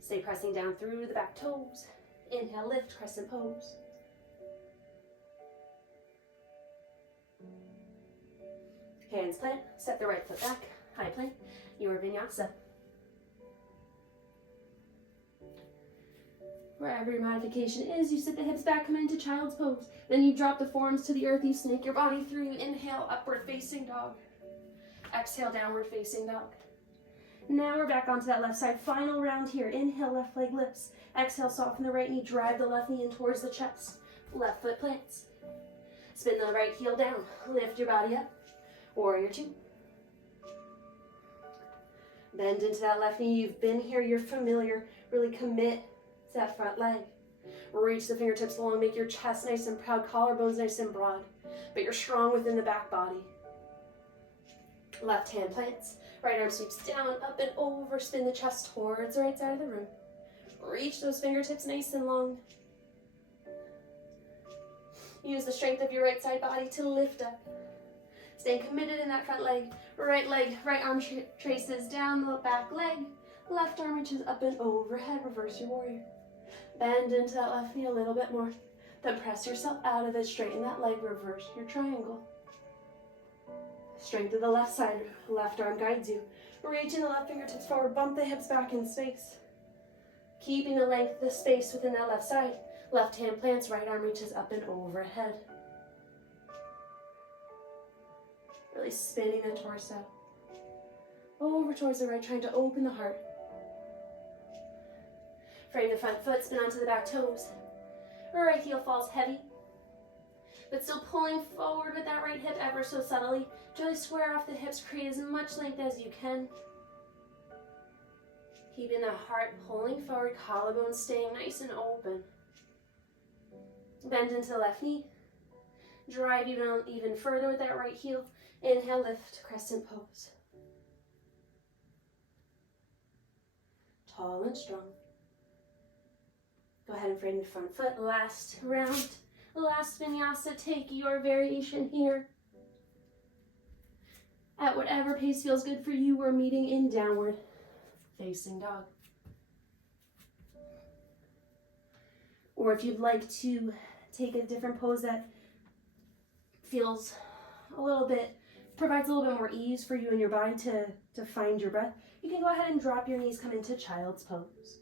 Stay pressing down through the back toes. Inhale, lift, crescent pose. Hands plant, step the right foot back, high plank, your vinyasa. Wherever your modification is, you sit the hips back, come into child's pose. Then you drop the forearms to the earth, you snake your body through. You inhale, upward facing dog. Exhale, downward facing dog. Now we're back onto that left side. Final round here. Inhale, left leg lifts. Exhale, soften the right knee. Drive the left knee in towards the chest. Left foot plants. Spin the right heel down. Lift your body up. Warrior two. Bend into that left knee. You've been here. You're familiar. Really commit to that front leg. Reach the fingertips long. Make your chest nice and proud. Collarbones nice and broad. But you're strong within the back body. Left hand plants. Right arm sweeps down, up and over. Spin the chest towards the right side of the room. Reach those fingertips nice and long. Use the strength of your right side body to lift up. Staying committed in that front leg. Right arm traces down the back leg. Left arm reaches up and overhead. Reverse your warrior. Bend into that left knee a little bit more. Then press yourself out of it. Straighten that leg. Reverse your triangle. Strength of the left side. Left arm guides you. Reaching the left fingertips forward. Bump the hips back in space. Keeping the length, the space within that left side. Left hand plants, right arm reaches up and overhead. Really spinning the torso. Over towards the right, trying to open the heart. Frame the front foot, spin onto the back toes. Right heel falls heavy, but still pulling forward with that right hip ever so subtly. Really square off the hips, create as much length as you can. Keeping the heart pulling forward, collarbone staying nice and open. Bend into the left knee. Drive even further with that right heel. Inhale, lift, Crescent Pose. Tall and strong. Go ahead and frame the front foot. Last round, last vinyasa. Take your variation here. At whatever pace feels good for you, we're meeting in downward facing dog. Or if you'd like to take a different pose that feels provides a little bit more ease for you and your body to find your breath, you can go ahead and drop your knees, come into Child's Pose.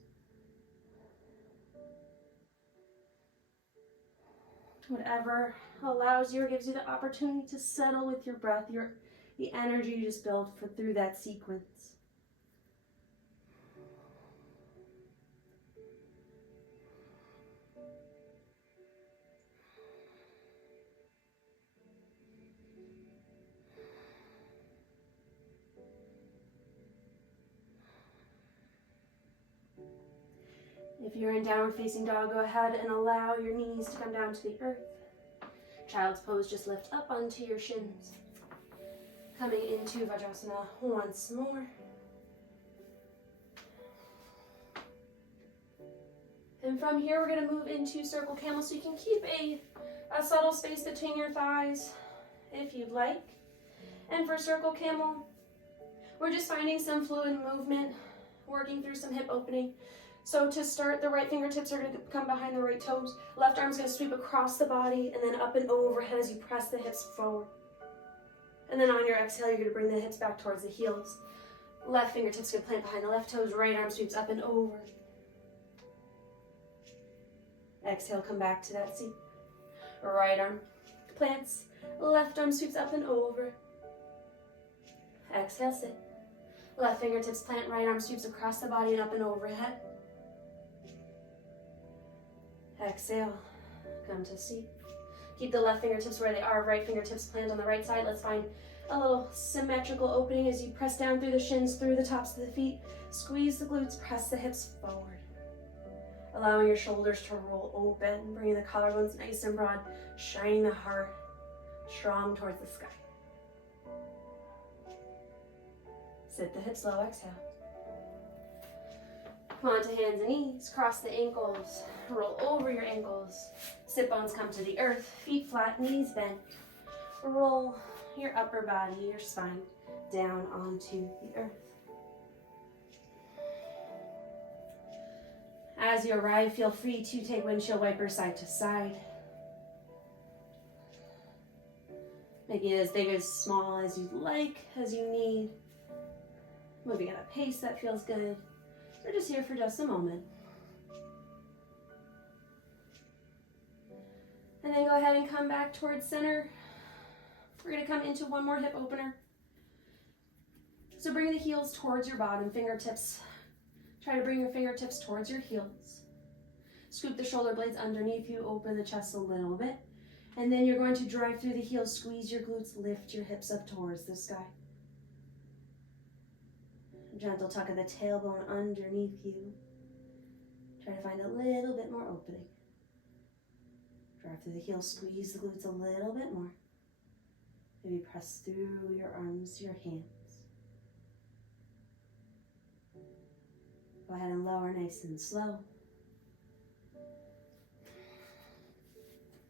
Whatever allows you or gives you the opportunity to settle with your breath, the energy you just built through that sequence. If you're in downward facing dog, go ahead and allow your knees to come down to the earth. Child's Pose, just lift up onto your shins. Coming into Vajrasana once more. And from here, we're going to move into Circle Camel, so you can keep a subtle space between your thighs if you'd like. And for Circle Camel, we're just finding some fluid movement, working through some hip opening. So to start, the right fingertips are going to come behind the right toes. Left arm's going to sweep across the body and then up and overhead as you press the hips forward. And then on your exhale, you're going to bring the hips back towards the heels. Left fingertips going to plant behind the left toes. Right arm sweeps up and over. Exhale, come back to that seat. Right arm plants. Left arm sweeps up and over. Exhale, sit. Left fingertips plant. Right arm sweeps across the body and up and overhead. Exhale, come to seat. Keep the left fingertips where they are, right fingertips plant on the right side. Let's find a little symmetrical opening as you press down through the shins, through the tops of the feet. Squeeze the glutes, press the hips forward. Allowing your shoulders to roll open, bringing the collarbones nice and broad, shining the heart strong towards the sky. Sit the hips low, exhale. Come on to hands and knees, cross the ankles, roll over your ankles. Sit bones come to the earth, feet flat, knees bent. Roll your upper body, your spine, down onto the earth. As you arrive, feel free to take windshield wipers side to side. Making it as big as small as you'd like, as you need. Moving at a pace that feels good. We're just here for just a moment. And then go ahead and come back towards center. We're going to come into one more hip opener. So bring the heels towards your bottom, fingertips. Try to bring your fingertips towards your heels. Scoop the shoulder blades underneath you, open the chest a little bit. And then you're going to drive through the heels, squeeze your glutes, lift your hips up towards the sky. Gentle tuck of the tailbone underneath you. Try to find a little bit more opening. Drive through the heels, squeeze the glutes a little bit more. Maybe press through your arms, your hands. Go ahead and lower nice and slow.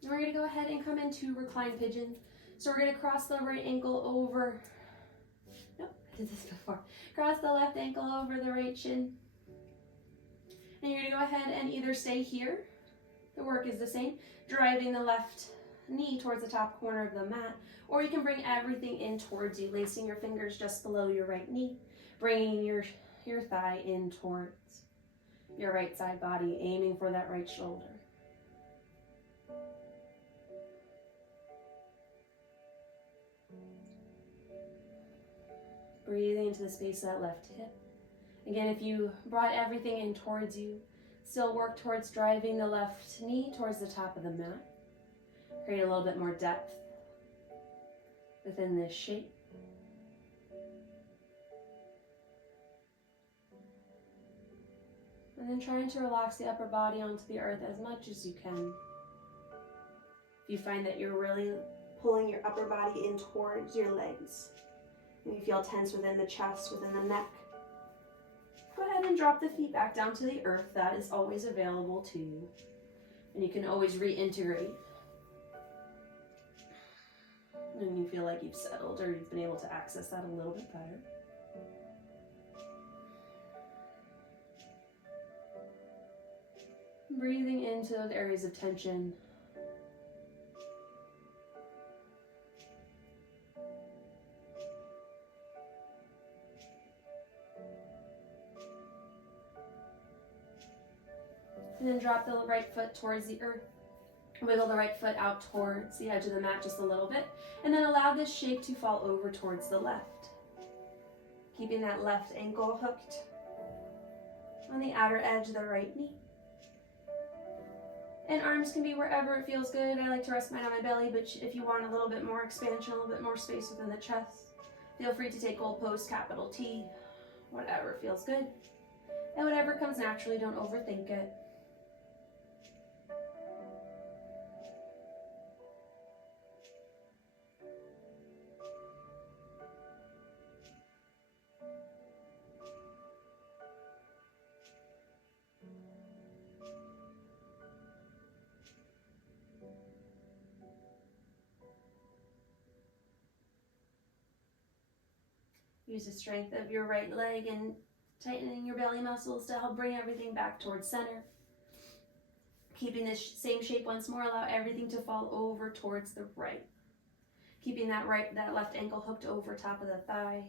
And we're going to go ahead and come into Recline Pigeon. So we're going to cross the right ankle over. Nope, I did this before. Cross the left ankle over the right shin. And you're going to go ahead and either stay here. The work is the same. Driving the left knee towards the top corner of the mat. Or you can bring everything in towards you, lacing your fingers just below your right knee. Bringing your thigh in towards your right side body, aiming for that right shoulder. Breathing into the space of that left hip. Again, if you brought everything in towards you, still work towards driving the left knee towards the top of the mat. Create a little bit more depth within this shape. And then trying to relax the upper body onto the earth as much as you can. If you find that you're really pulling your upper body in towards your legs, and you feel tense within the chest, within the neck, go ahead and drop the feet back down to the earth. That is always available to you. And you can always reintegrate when you feel like you've settled or you've been able to access that a little bit better. Breathing into those areas of tension. And then drop the right foot towards the earth. Wiggle the right foot out towards the edge of the mat just a little bit. And then allow this shape to fall over towards the left. Keeping that left ankle hooked on the outer edge of the right knee. And arms can be wherever it feels good. I like to rest mine on my belly, but if you want a little bit more expansion, a little bit more space within the chest, feel free to take old pose, capital T, whatever feels good. And whatever comes naturally, don't overthink it. Use the strength of your right leg and tightening your belly muscles to help bring everything back towards center. Keeping this same shape once more, allow everything to fall over towards the right. Keeping that left ankle hooked over top of the thigh.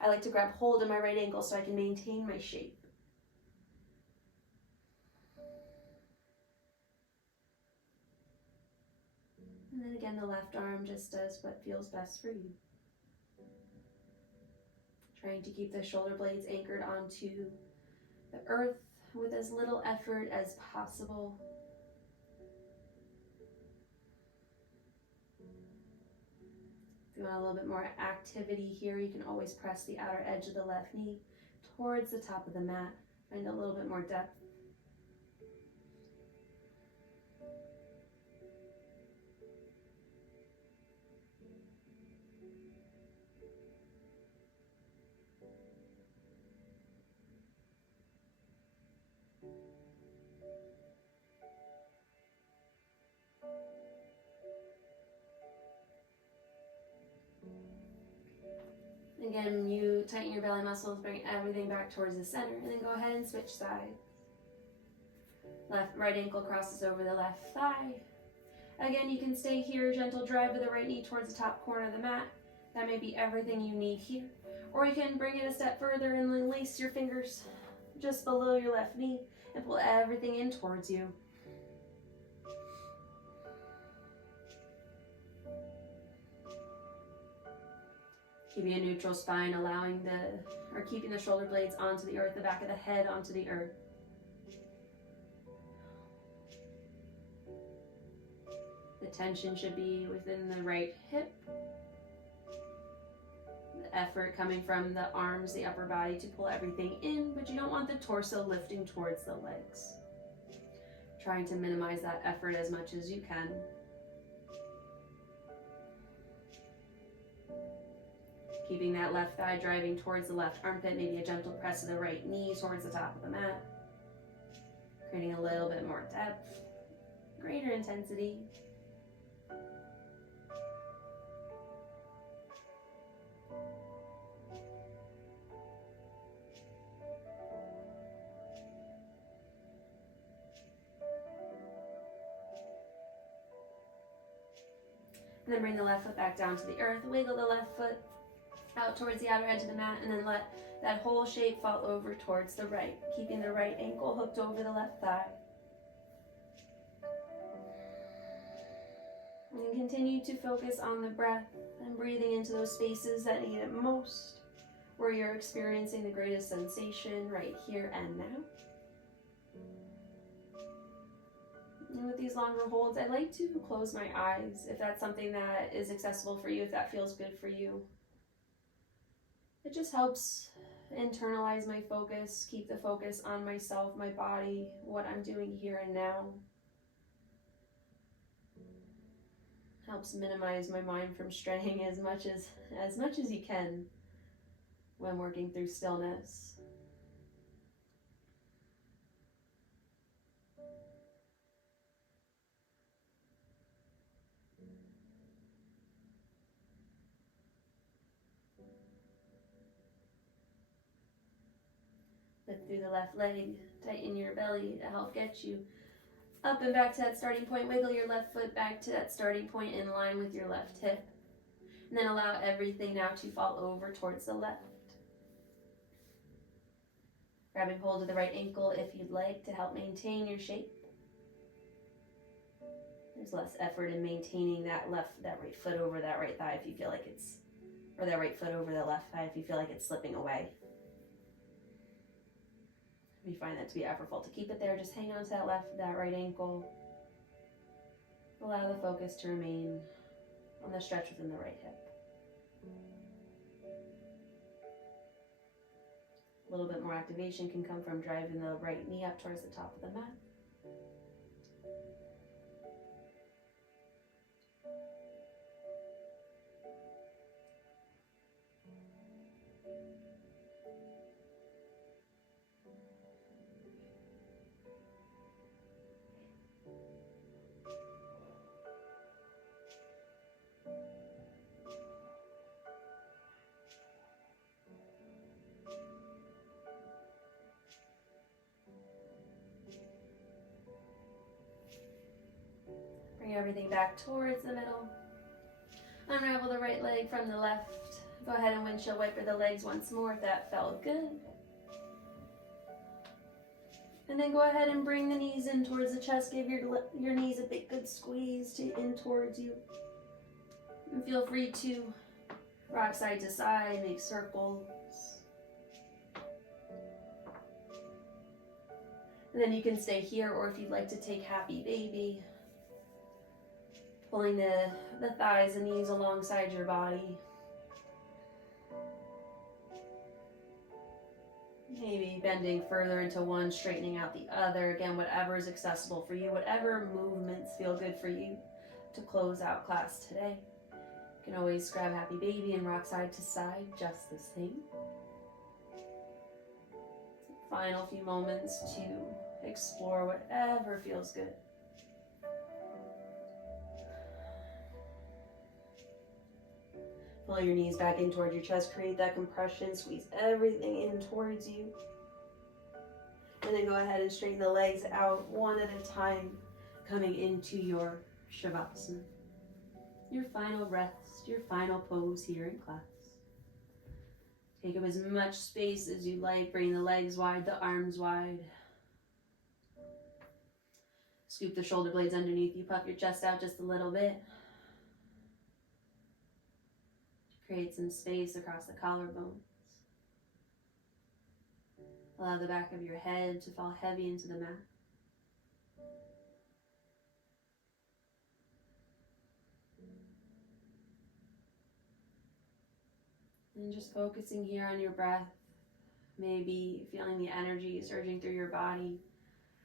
I like to grab hold of my right ankle so I can maintain my shape. And then again, the left arm just does what feels best for you. Trying to keep the shoulder blades anchored onto the earth with as little effort as possible. If you want a little bit more activity here, you can always press the outer edge of the left knee towards the top of the mat. Find a little bit more depth. Again, you tighten your belly muscles, bring everything back towards the center, and then go ahead and switch sides. Right ankle crosses over the left thigh. Again, you can stay here, gentle drive of the right knee towards the top corner of the mat. That may be everything you need here. Or you can bring it a step further and then lace your fingers just below your left knee and pull everything in towards you. Keeping a neutral spine, keeping the shoulder blades onto the earth, the back of the head onto the earth. The tension should be within the right hip. The effort coming from the arms, the upper body to pull everything in, but you don't want the torso lifting towards the legs. Trying to minimize that effort as much as you can. Keeping that left thigh driving towards the left armpit, maybe a gentle press of the right knee towards the top of the mat. Creating a little bit more depth, greater intensity. And then bring the left foot back down to the earth, wiggle the left foot out towards the outer edge of the mat, and then let that whole shape fall over towards the right, keeping the right ankle hooked over the left thigh. And continue to focus on the breath and breathing into those spaces that need it most, where you're experiencing the greatest sensation right here and now. And with these longer holds, I like to close my eyes if that's something that is accessible for you, if that feels good for you. It just helps internalize my focus, keep the focus on myself, my body, what I'm doing here and now. Helps minimize my mind from straying as much as you can when working through stillness. Lift through the left leg, tighten your belly to help get you up and back to that starting point. Wiggle your left foot back to that starting point in line with your left hip. And then allow everything now to fall over towards the left. Grabbing hold of the right ankle if you'd like to help maintain your shape. There's less effort in maintaining that right foot over that right thigh if you feel like it's, or that right foot over the left thigh if you feel like it's slipping away. If you find that to be effortful to keep it there, just hang on to that right ankle. Allow the focus to remain on the stretch within the right hip. A little bit more activation can come from driving the right knee up towards the top of the mat. Bring everything back towards the middle. Unravel the right leg from the left. Go ahead and windshield wiper the legs once more if that felt good. And then go ahead and bring the knees in towards the chest. Give your knees a big good squeeze in towards you. And feel free to rock side to side, make circles. And then you can stay here, or if you'd like to take happy baby, pulling the thighs and knees alongside your body. Maybe bending further into one, straightening out the other. Again, whatever is accessible for you, whatever movements feel good for you to close out class today. You can always grab happy baby and rock side to side, just the same. Final few moments to explore whatever feels good. Pull your knees back in towards your chest, create that compression, squeeze everything in towards you. And then go ahead and straighten the legs out one at a time, coming into your Shavasana. Your final rest, your final pose here in class. Take up as much space as you like, bring the legs wide, the arms wide. Scoop the shoulder blades underneath you, puff your chest out just a little bit. Create some space across the collarbones. Allow the back of your head to fall heavy into the mat. And just focusing here on your breath, maybe feeling the energy surging through your body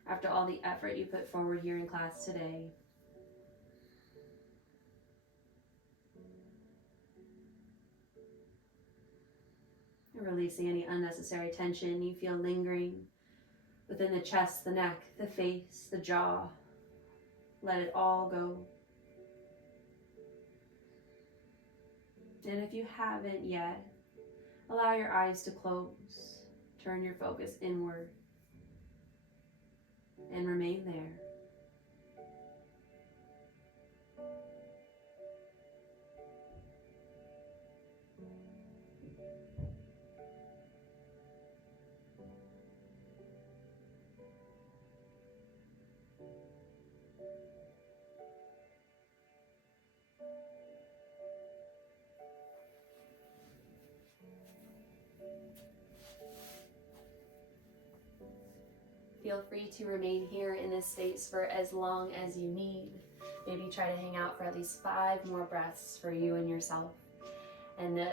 after all the effort you put forward here in class today. Releasing any unnecessary tension you feel lingering within the chest, the neck, the face, the jaw. Let it all go. And if you haven't yet, allow your eyes to close. Turn your focus inward and remain there. Feel free to remain here in this space for as long as you need. Maybe try to hang out for at least 5 more breaths for you and yourself. And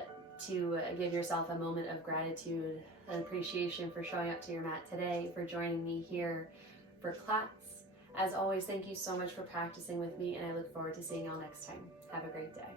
to give yourself a moment of gratitude and appreciation for showing up to your mat today, for joining me here for class. As always, thank you so much for practicing with me, and I look forward to seeing y'all next time. Have a great day.